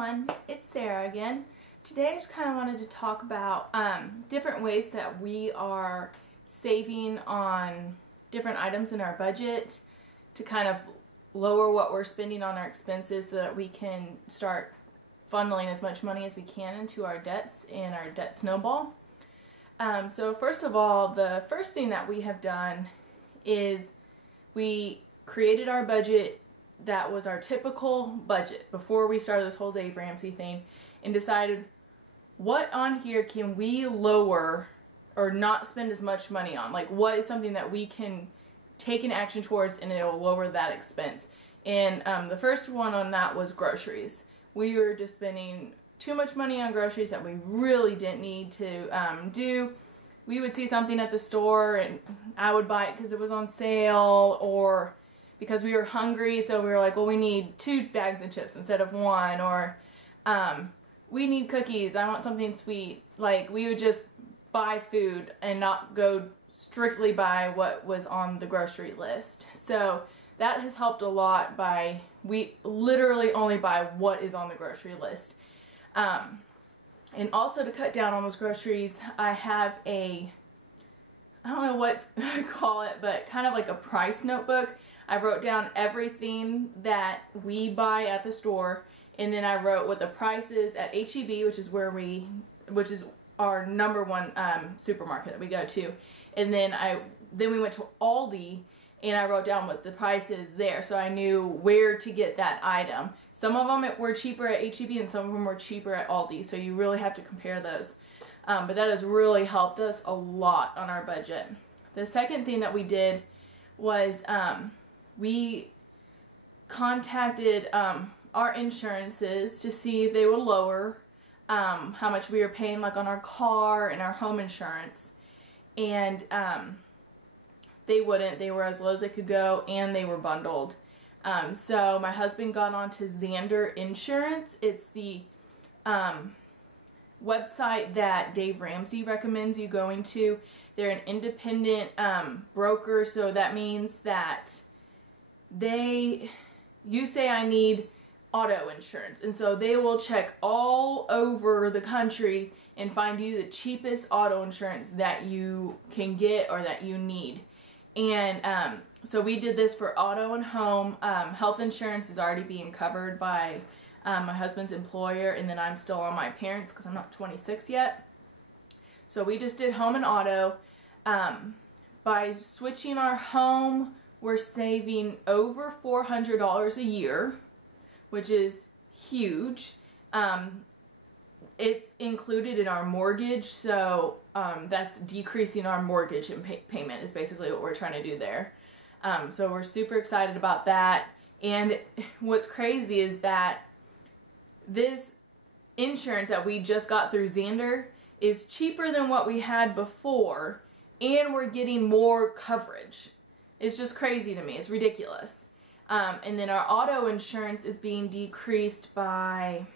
everyone, it's Sarah again. Today I just kind of wanted to talk about different ways that we are saving on different items in our budget to kind of lower what we're spending on our expenses so that we can start funneling as much money as we can into our debts and our debt snowball. So first of all, the first thing that we have done is we created our budget that was our typical budget before we started this whole Dave Ramsey thing, and decided what on here can we lower or not spend as much money on. Like, what is something that we can take an action towards and it'll lower that expense. And the first one on that was groceries. We were just spending too much money on groceries that we really didn't need to do. We would see something at the store and I would buy it because it was on sale, or because we were hungry, so we were like, well, we need 2 bags of chips instead of 1, or we need cookies, I want something sweet. Like, we would just buy food and not go strictly by what was on the grocery list. So that has helped a lot. We literally only buy what is on the grocery list. And also, to cut down on those groceries, I have I don't know what to call it, but kind of like a price notebook. I wrote down everything that we buy at the store, and then I wrote what the price is at H-E-B, which is our #1 supermarket that we go to. And then we went to Aldi, and I wrote down what the price is there, so I knew where to get that item. Some of them were cheaper at H-E-B and some of them were cheaper at Aldi, so you really have to compare those. But that has really helped us a lot on our budget. The second thing that we did was we contacted our insurances to see if they would lower how much we were paying, like on our car and our home insurance. And they wouldn't. They were as low as they could go, and they were bundled. So my husband got onto Zander Insurance. It's the website that Dave Ramsey recommends you going to. They're an independent broker, so that means that you say, I need auto insurance, and so they will check all over the country and find you the cheapest auto insurance that you can get or that you need. And so we did this for auto and home. Health insurance is already being covered by my husband's employer, and then I'm still on my parents because I'm not 26 yet. So we just did home and auto. By switching our home, we're saving over $400 a year, which is huge. It's included in our mortgage, so that's decreasing our mortgage and payment is basically what we're trying to do there. So we're super excited about that. And what's crazy is that this insurance that we just got through Zander is cheaper than what we had before, and we're getting more coverage. It's just crazy to me. It's ridiculous. And then our auto insurance is being decreased by,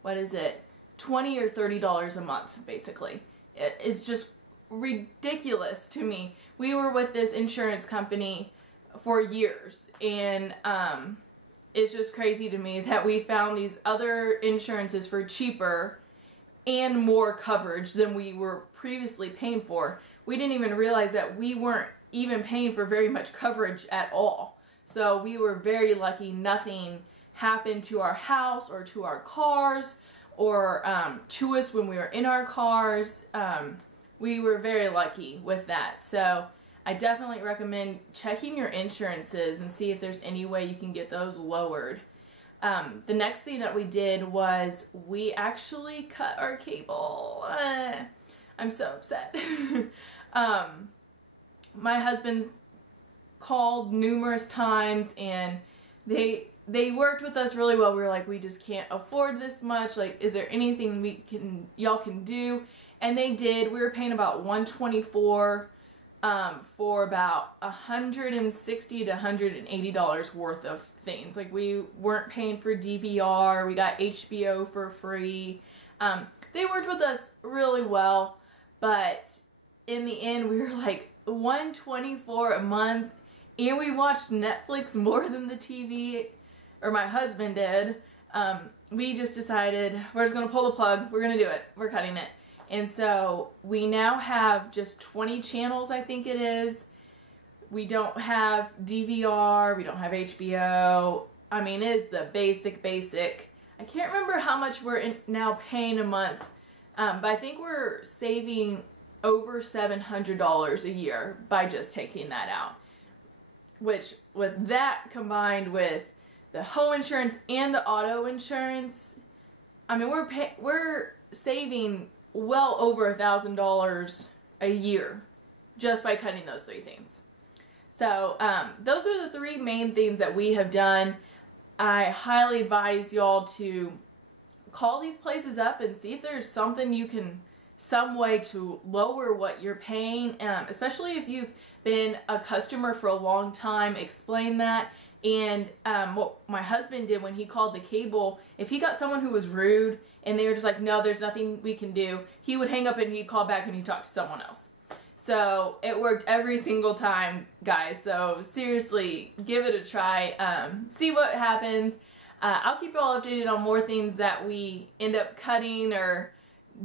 what is it, $20 or $30 a month, basically. It's just ridiculous to me. We were with this insurance company for years, and it's just crazy to me that we found these other insurances for cheaper and more coverage than we were previously paying for. We didn't even realize that we weren't even paying for very much coverage at all. So we were very lucky. Nothing happened to our house or to our cars or to us when we were in our cars. We were very lucky with that. So I definitely recommend checking your insurances and see if there's any way you can get those lowered. The next thing that we did was we actually cut our cable. I'm so upset. My husband's called numerous times, and they worked with us really well. We were like, we just can't afford this much. Like, is there anything y'all can do? And they did. We were paying about $124 for about $160 to $180 worth of things. Like, we weren't paying for DVR. We got HBO for free. They worked with us really well, but in the end, we were like $124 a month, and we watched Netflix more than the TV, or my husband did. we just decided we're just going to pull the plug. We're going to do it. We're cutting it. And so we now have just 20 channels, I think it is. We don't have DVR. We don't have HBO. I mean, it's the basic. I can't remember how much we're now paying a month, but I think we're saving over $700 a year by just taking that out. Which, with that combined with the home insurance and the auto insurance, I mean, we're saving well over $1,000 a year just by cutting those three things. So those are the three main things that we have done. I highly advise y'all to call these places up and see if there's some way to lower what you're paying, especially if you've been a customer for a long time. Explain that. And what my husband did when he called the cable, if he got someone who was rude and they were just like, no, there's nothing we can do, he would hang up and he'd call back and he'd talk to someone else. So it worked every single time, guys. So seriously, give it a try. See what happens. I'll keep you all updated on more things that we end up cutting or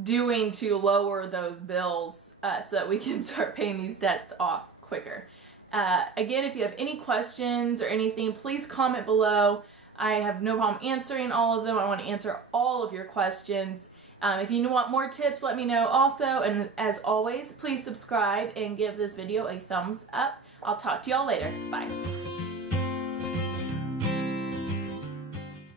doing to lower those bills so that we can start paying these debts off quicker. Again, if you have any questions or anything, please comment below. I have no problem answering all of them. I want to answer all of your questions. If you want more tips, let me know also. And as always, please subscribe and give this video a thumbs up. I'll talk to y'all later. Bye.